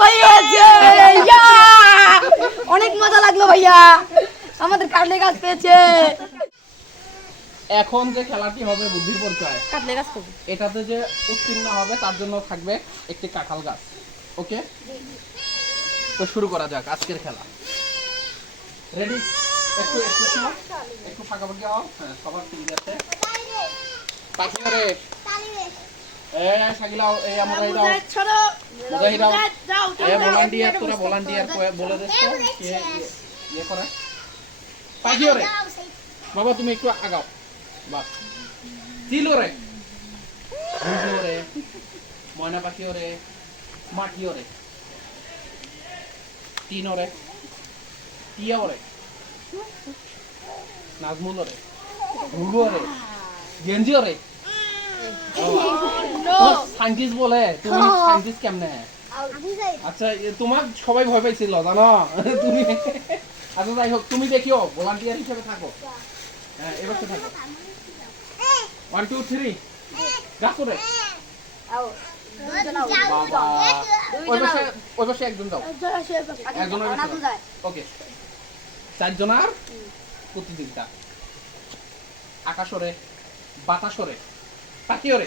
হয়েছে। অনেক মজা লাগল ভাইয়া। আমাদের কাটলে গাছ পেয়েছে। এখন যে খেলাটি হবে বুদ্ধির পরিচয় কাটলে গাছ করব। এটাতে যে উত্তীর্ণ হবে তার জন্য থাকবে একটি কাঁঠাল গাছ। ওকে? তো শুরু করা যাক আজকের খেলা। রেডি একটু একটু। একটু ফাঁকাফাঁকি হও। হ্যাঁ সবার ঠিক আছে পাখি রে। বাবা তুমি একটু আগাও। বাস চিলো রে। ঘুঘু রে। ময়না পাখি রে। মাটি রে। তিন রে। টিয়া রে। নাজমুল রে। ঘুঘু রে। গেঞ্জি রে। সাইন্টিস্ট বলে? তুমি সাইন্টিস্ট কেমনে? আচ্ছা এ তোমার সবাই ভয় পাইছিল জানো? তুমি আচ্ছা যাই হোক তুমি দেখিও ভলান্টিয়ার হিসেবে থাকো। হ্যাঁ এবার তো থাকো। ওয়ান টু থ্রি করে। ওই পাশে একজন যাও। একজন। ওকে। চারজনার প্রতিযোগিতা। আকাশরে বাতাসরে পাখিওরে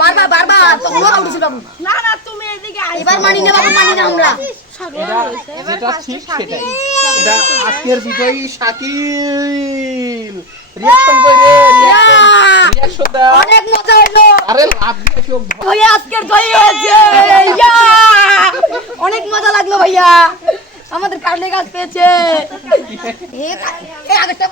বারবার বারবার। বাবু না না তুমি এদিকে এবার মানি না বাবু মানি না আমরা। যেটা ঠিক সেটাই। এটা আজকের বিজয়ী শাকিল। রিয়াকশন কই রে রিয়াকশন দাও। অনেক মজা হলো। আরে লাভ দিয়ে কেউ ভাইয়া আজকের জয় হয়েছে। ইয়া! অনেক মজা লাগল ভাইয়া। আমাদের কাটলে গাছ পেয়েছে এ আগেরটা